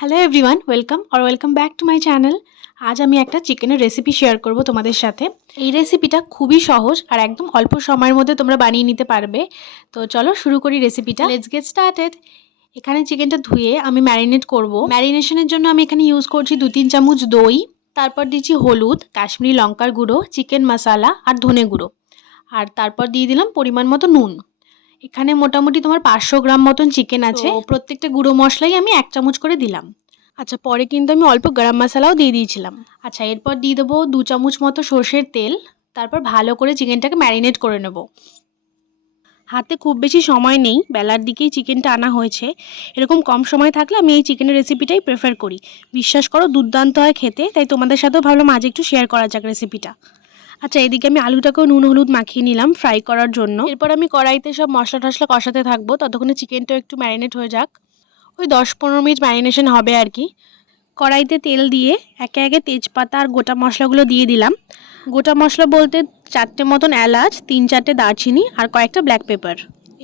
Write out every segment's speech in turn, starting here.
Hello everyone, welcome back to my channel. আজ আমি একটা চিকেনের রেসিপি শেয়ার করব তোমাদের সাথে। এই রেসিপিটা খুবই সহজ আর একদম অল্প সময়ের মধ্যে তোমরা বানিয়ে নিতে পারবে। তো চলো শুরু করি রেসিপিটা। Let's get started. এখানে চিকেনটা ধুয়ে আমি ম্যারিনেট করব। ম্যারিনেশনের জন্য আমি এখানে ইউজ করছি 2-3 চামচ দই, তারপর দিচ্ছি হলুদ, কাশ্মীরি লঙ্কার গুঁড়ো, চিকেন মশলা আর ধনে গুঁড়ো, আর তারপর দিয়ে দিলাম পরিমাণ মতো নুন। এখানে মোটামুটি তোমার 500 গ্রাম মতন চিকেন আছে। প্রত্যেকটা গুঁড়ো মশলাই আমি 1 চামচ করে দিলাম। আচ্ছা, পরে কিন্তু আমি অল্প গরম মশলাও দিয়ে দিয়েছিলাম। আচ্ছা, এরপর দিয়ে দেবো 2 চামচ মতো সর্ষের তেল। তারপর ভালো করে চিকেনটাকে ম্যারিনেট করে নেব। হাতে খুব বেশি সময় নেই, বেলার দিকেই চিকেনটা আনা হয়েছে। এরকম কম সময় থাকলে আমি এই চিকেনের রেসিপিটাই প্রেফার করি। বিশ্বাস করো, দুর্দান্ত হয় খেতে। তাই তোমাদের সাথেও ভাবলাম আজ একটু শেয়ার করা যাক রেসিপিটা। আচ্ছা, এদিকে আমি আলুটাকেও নুন হলুদ মাখিয়ে নিলাম ফ্রাই করার জন্য। এরপর আমি কড়াইতে সব মশলা টশলা কষাতে থাকবো, ততক্ষণে চিকেনটাও একটু ম্যারিনেট হয়ে যাক। ওই 10-15 মিনিট ম্যারিনেশন হবে আর কি। কড়াইতে তেল দিয়ে একে একে তেজপাতা আর গোটা মশলাগুলো দিয়ে দিলাম। গোটা মশলা বলতে 4টে মতন এলাচ, 3-4টে দারচিনি আর কয়েকটা ব্ল্যাক পেপার।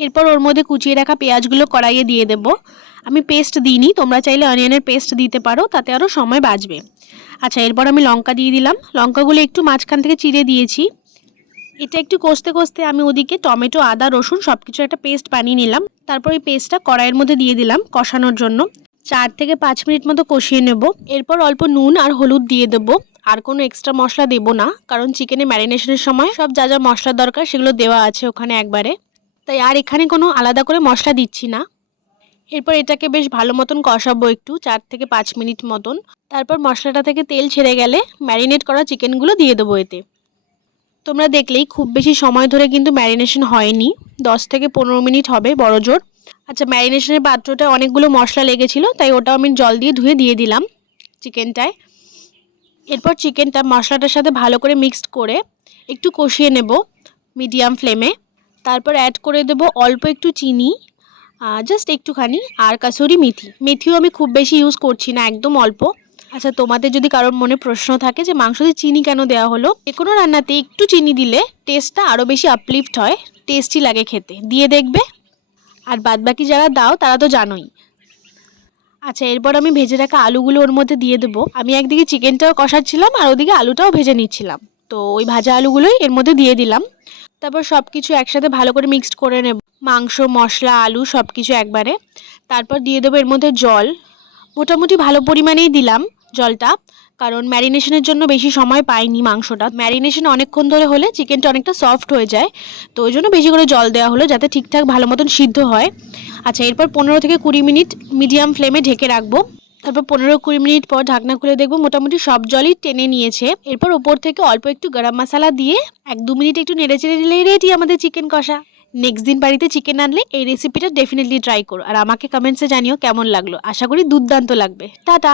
এরপর ওর মধ্যে কুচিয়ে রাখা পেঁয়াজগুলো কড়াইয়ে দিয়ে দেব। আমি পেস্ট দিইনি, তোমরা চাইলে অনিয়নের পেস্ট দিতে পারো, তাতে আরও সময় বাঁচবে। আচ্ছা, এরপর আমি লঙ্কা দিয়ে দিলাম। লঙ্কাগুলো একটু মাঝখান থেকে চিড়ে দিয়েছি। এটা একটু কষতে কষতে আমি ওদিকে টমেটো, আদা, রসুন সব কিছু একটা পেস্ট বানিয়ে নিলাম। তারপর ওই পেস্টটা কড়াইয়ের মধ্যে দিয়ে দিলাম কষানোর জন্য। 4 থেকে 5 মিনিট মতো কষিয়ে নেব। এরপর অল্প নুন আর হলুদ দিয়ে দেবো। আর কোনো এক্সট্রা মশলা দেবো না, কারণ চিকেনে ম্যারিনেশনের সময় সব যা যা মশলা দরকার সেগুলো দেওয়া আছে ওখানে একবারে। তাই আর এখানে কোনো আলাদা করে মশলা দিচ্ছি না। এরপর এটাকে বেশ ভালো মতন কষাবো একটু 4 থেকে 5 মিনিট মতন। তারপর মশলাটা থেকে তেল ছেড়ে গেলে ম্যারিনেট করা চিকেনগুলো দিয়ে দেবো এতে। তোমরা দেখলেই খুব বেশি সময় ধরে কিন্তু ম্যারিনেশন হয়নি, 10 থেকে 15 মিনিট হবে বড় জোর। আচ্ছা, ম্যারিনেশনের পাত্রটা অনেকগুলো মশলা লেগেছিল, তাই ওটাও আমি জল দিয়ে ধুয়ে দিয়ে দিলাম চিকেনটায়। এরপর চিকেনটা মশলাটার সাথে ভালো করে মিক্সড করে একটু কষিয়ে নেব মিডিয়াম ফ্লেমে। তারপর অ্যাড করে দেব অল্প একটু চিনি, জাস্ট একটুখানি, আর কাসুরি মেথিও আমি খুব বেশি ইউজ করছি না, একদম অল্প। আচ্ছা, তোমাদের যদি কারোর মনে প্রশ্ন থাকে যে মাংসতে চিনি কেন দেওয়া হলো, যে কোনো রান্নাতে একটু চিনি দিলে টেস্টটা আরও বেশি আপলিফ্ট হয়, টেস্টি লাগে খেতে, দিয়ে দেখবে। আর বাদবাকি যারা দাও তারা তো জানোই। আচ্ছা, এরপর আমি ভেজে রাখা আলুগুলো ওর মধ্যে দিয়ে দেবো। আমি একদিকে চিকেনটাও কষাচ্ছিলাম আর ওদিকে আলুটাও ভেজে নিচ্ছিলাম, তো ওই ভাজা আলুগুলোই এর মধ্যে দিয়ে দিলাম। তারপর সব কিছু একসাথে ভালো করে মিক্সড করে নেব, মাংস, মশলা, আলু সব কিছু একবারে। তারপর দিয়ে দেবো এর মধ্যে জল। মোটামুটি ভালো পরিমাণেই দিলাম জলটা, কারণ ম্যারিনেশনের জন্য বেশি সময় পাইনি মাংসটা। ম্যারিনেশন অনেকক্ষণ ধরে হলে চিকেনটা অনেকটা সফট হয়ে যায়, তো ওই জন্য বেশি করে জল দেওয়া হলো, যাতে ঠিকঠাক ভালো মতন সিদ্ধ হয়। আচ্ছা, এরপর 15 থেকে 20 মিনিট মিডিয়াম ফ্লেমে ঢেকে রাখবো। তারপর 15-20 মিনিট পর ঢাকনা খুলে দেখবো মোটামুটি সব জলই টেনে নিয়েছে। এরপর ওপর থেকে অল্প একটু গরম মশলা দিয়ে 1-2 মিনিট একটু নেড়ে চেড়ে দিলেই রেডি আমাদের চিকেন কষা। নেক্সট দিন বাড়িতে চিকেন আনলে এই রেসিপিটা ডেফিনেটলি ট্রাই করো, আর আমাকে কমেন্টসে জানিও কেমন লাগলো। আশা করি দুর্দান্ত লাগবে। টাটা।